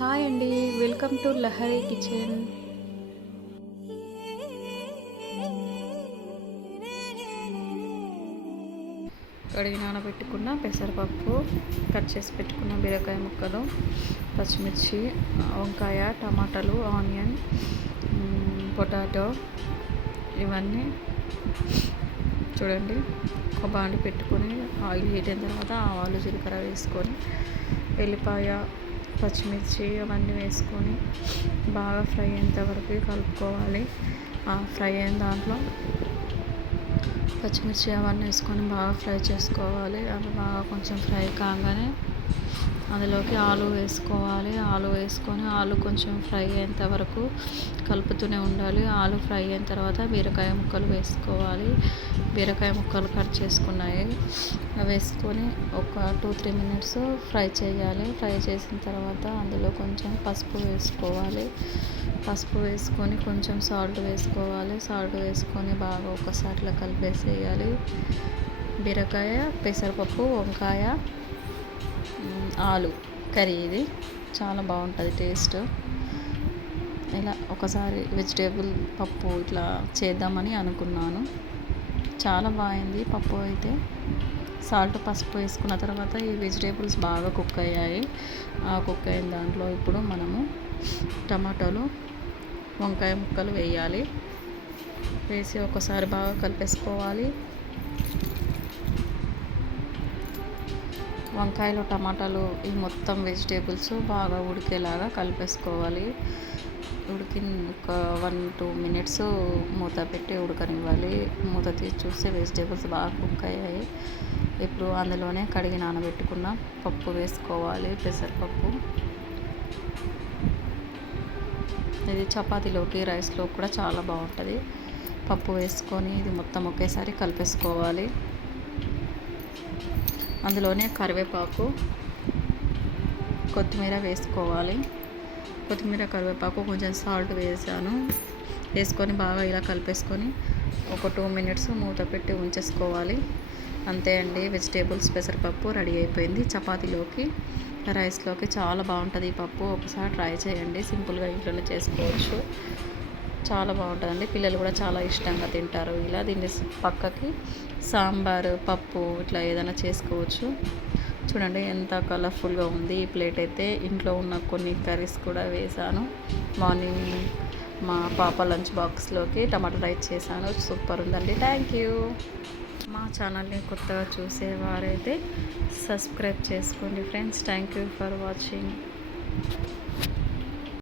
Hi అండి, welcome to Lahari kitchen. కడిగి నానబెట్టుకున్న పెసరపప్పు, కట్ చేసి పెట్టుకున్న బీరకాయ ముక్కలు, పచ్చిమిర్చి, వంకాయ, టమాటాలు, ఆనియన్, పొటాటో, ఇవన్నీ చూడండి. ఒక బాండి పెట్టుకొని ఆయిల్ హీట్ అయిన తర్వాత ఆవాలు జీలకర్ర వేసుకొని ఎల్లిపాయ, పచ్చిమిర్చి అవన్నీ వేసుకొని బాగా ఫ్రై అయ్యేంత వరకు కలుపుకోవాలి. ఫ్రై అయిన దాంట్లో పచ్చిమిర్చి అవన్నీ వేసుకొని బాగా ఫ్రై చేసుకోవాలి. అవి బాగా కొంచెం ఫ్రై కాగానే అందులోకి ఆలు వేసుకోవాలి. ఆలు వేసుకొని ఆలు కొంచెం ఫ్రై అయ్యేంత వరకు కలుపుతూనే ఉండాలి. ఆలు ఫ్రై అయిన తర్వాత బీరకాయ ముక్కలు వేసుకోవాలి. బీరకాయ ముక్కలు కట్ చేసుకున్నాయి వేసుకొని ఒక 2-3 మినిట్స్ ఫ్రై చేయాలి. ఫ్రై చేసిన తర్వాత అందులో కొంచెం పసుపు వేసుకోవాలి. పసుపు వేసుకొని కొంచెం సాల్ట్ వేసుకోవాలి. సాల్ట్ వేసుకొని బాగా ఒకసారిలో కలిపేసేయాలి. బీరకాయ, పెసరపప్పు, వంకాయ, ఆలు కర్రీ ఇది చాలా బాగుంటుంది టేస్ట్. ఇలా ఒకసారి వెజిటేబుల్ పప్పు ఇట్లా చేద్దామని అనుకున్నాను. చాలా బాగుంది పప్పు అయితే. సాల్ట్, పసుపు వేసుకున్న తర్వాత ఈ వెజిటేబుల్స్ బాగా కుక్ అయ్యాయి. కుక్ అయిన దాంట్లో ఇప్పుడు మనము టమాటాలు, వంకాయ ముక్కలు వేయాలి. వేసి ఒకసారి బాగా కలిపేసుకోవాలి. వంకాయలు, టమాటాలు ఈ మొత్తం వెజిటేబుల్స్ బాగా ఉడికేలాగా కలిపేసుకోవాలి. ఉడికిన ఒక 1-2 మినిట్స్ మూత పెట్టి ఉడకనివ్వాలి. మూత తీసి చూస్తే వెజిటేబుల్స్ బాగా కుక్ అయ్యాయి. ఇప్పుడు అందులోనే కడిగి నానబెట్టుకున్న పప్పు వేసుకోవాలి. పెసరపప్పు ఇది చపాతీలోకి, రైస్లో కూడా చాలా బాగుంటుంది. పప్పు వేసుకొని ఇది మొత్తం ఒకేసారి కలిపేసుకోవాలి. అందులోనే కరివేపాకు, కొత్తిమీర వేసుకోవాలి. కొత్తిమీర, కరివేపాకు, కొంచెం సాల్ట్ వేసాను. వేసుకొని బాగా ఇలా కలిపేసుకొని ఒక 2 మినిట్స్ మూత పెట్టి ఉంచేసుకోవాలి. అంతే అండి, వెజిటేబుల్స్ పెసరపప్పు రెడీ అయిపోయింది. చపాతీలోకి, రైస్లోకి చాలా బాగుంటుంది ఈ పప్పు. ఒకసారి ట్రై చేయండి. సింపుల్గా ఇంట్లోనే చేసుకోవచ్చు. చాలా బాగుంటుందండి. పిల్లలు కూడా చాలా ఇష్టంగా తింటారు. ఇలా దీన్ని పక్కకి సాంబారు, పప్పు ఇట్లా ఏదైనా చేసుకోవచ్చు. చూడండి ఎంత కలర్ఫుల్గా ఉంది ఈ ప్లేట్ అయితే. ఇంట్లో ఉన్న కొన్ని కర్రీస్ కూడా వేసాను. మార్నింగ్ మా పాప లంచ్ బాక్స్లోకి టమాటో రైస్ చేశాను. సూపర్ ఉందండి. Thank you. మా ఛానల్ని కొత్తగా చూసేవారైతే సబ్స్క్రైబ్ చేసుకోండి friends. Thank you for watching.